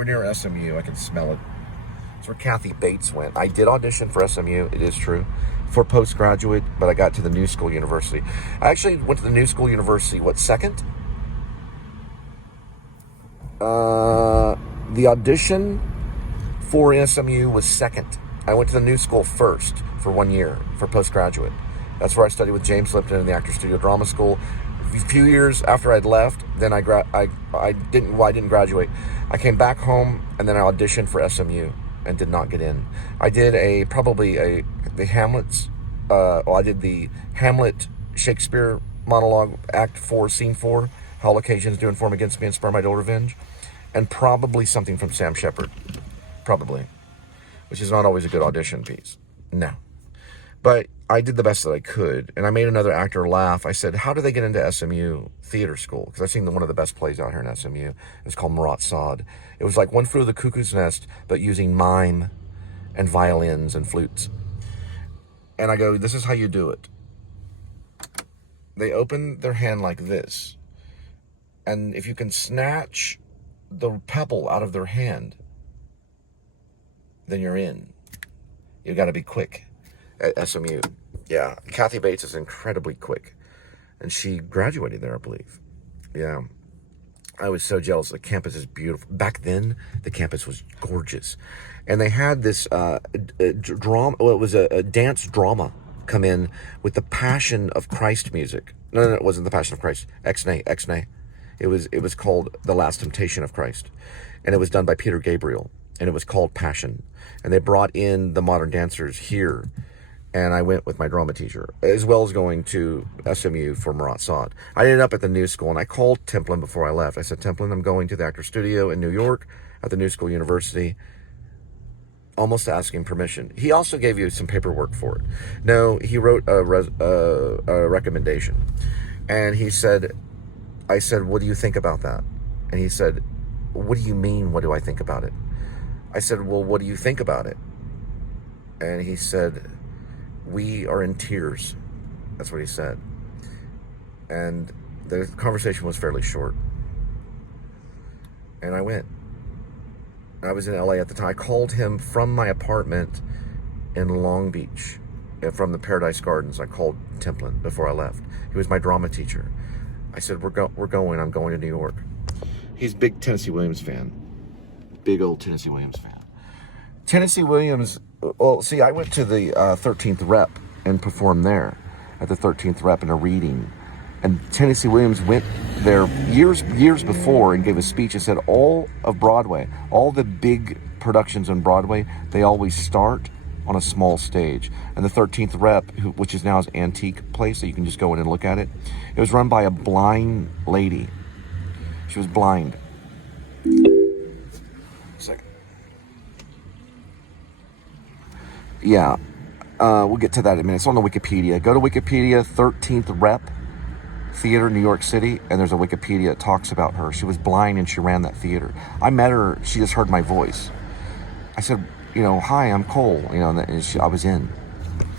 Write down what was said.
We're near SMU. I can smell it. It's where Kathy Bates went. I did audition for SMU, it is true, for postgraduate, but I got to the New School University. I actually went to the New School University, second? The audition for SMU was second. I went to the New School first for 1 year for postgraduate. That's where I studied with James Lipton in the Actor Studio Drama School. A few years after I'd left, then I didn't graduate. I came back home and then I auditioned for SMU and did not get in. I did the Hamlet Shakespeare monologue, Act 4, Scene 4, How Occasions Do Inform Against Me and Spur My Dull Revenge, and probably something from Sam Shepard. Probably. Which is not always a good audition piece. No. But I did the best that I could, and I made another actor laugh. I said, how do they get into SMU theater school? Because I've seen one of the best plays out here in SMU. It's called Marat Sade. It was like One Flew of the Cuckoo's Nest, but using mime and violins and flutes. And I go, this is how you do it. They open their hand like this, and if you can snatch the pebble out of their hand, then you're in. You got to be quick at SMU. Yeah, Kathy Bates is incredibly quick, and she graduated there, I believe. Yeah, I was so jealous. The campus is beautiful. Back then, the campus was gorgeous, and they had this drama. Well, it was a dance drama come in with the Passion of Christ music. No, it wasn't the Passion of Christ. Ex-nay. It was called The Last Temptation of Christ, and it was done by Peter Gabriel, and it was called Passion. And they brought in the modern dancers here, and I went with my drama teacher, as well as going to SMU for Marat Sade. I ended up at the New School, and I called Templin before I left. I said, Templin, I'm going to the Actor Studio in New York at the New School University, almost asking permission. He also gave you some paperwork for it. No, he wrote a recommendation, and he said, I said, what do you think about that? And he said, what do you mean, what do I think about it? I said, well, what do you think about it? And he said, we are in tears. That's what he said. And the conversation was fairly short. And I went. I was in LA at the time. I called him from my apartment in Long Beach, from the Paradise Gardens. I called Templin before I left. He was my drama teacher. I said, we're going. I'm going to New York. He's a big Tennessee Williams fan. Big old Tennessee Williams fan. Tennessee Williams, well, see, I went to the 13th Rep and performed there at the 13th Rep in a reading. And Tennessee Williams went there years before and gave a speech and said all of Broadway, all the big productions on Broadway, they always start on a small stage. And the 13th Rep, which is now an antique place that you can just go in and look at it, it was run by a blind lady. She was blind. Second. Yeah, we'll get to that in a minute. It's on the Wikipedia. Go to Wikipedia, 13th Rep Theater, New York City, and there's a Wikipedia that talks about her. She was blind and she ran that theater. I met her, she just heard my voice. I said, hi, I'm Cole, and I was in.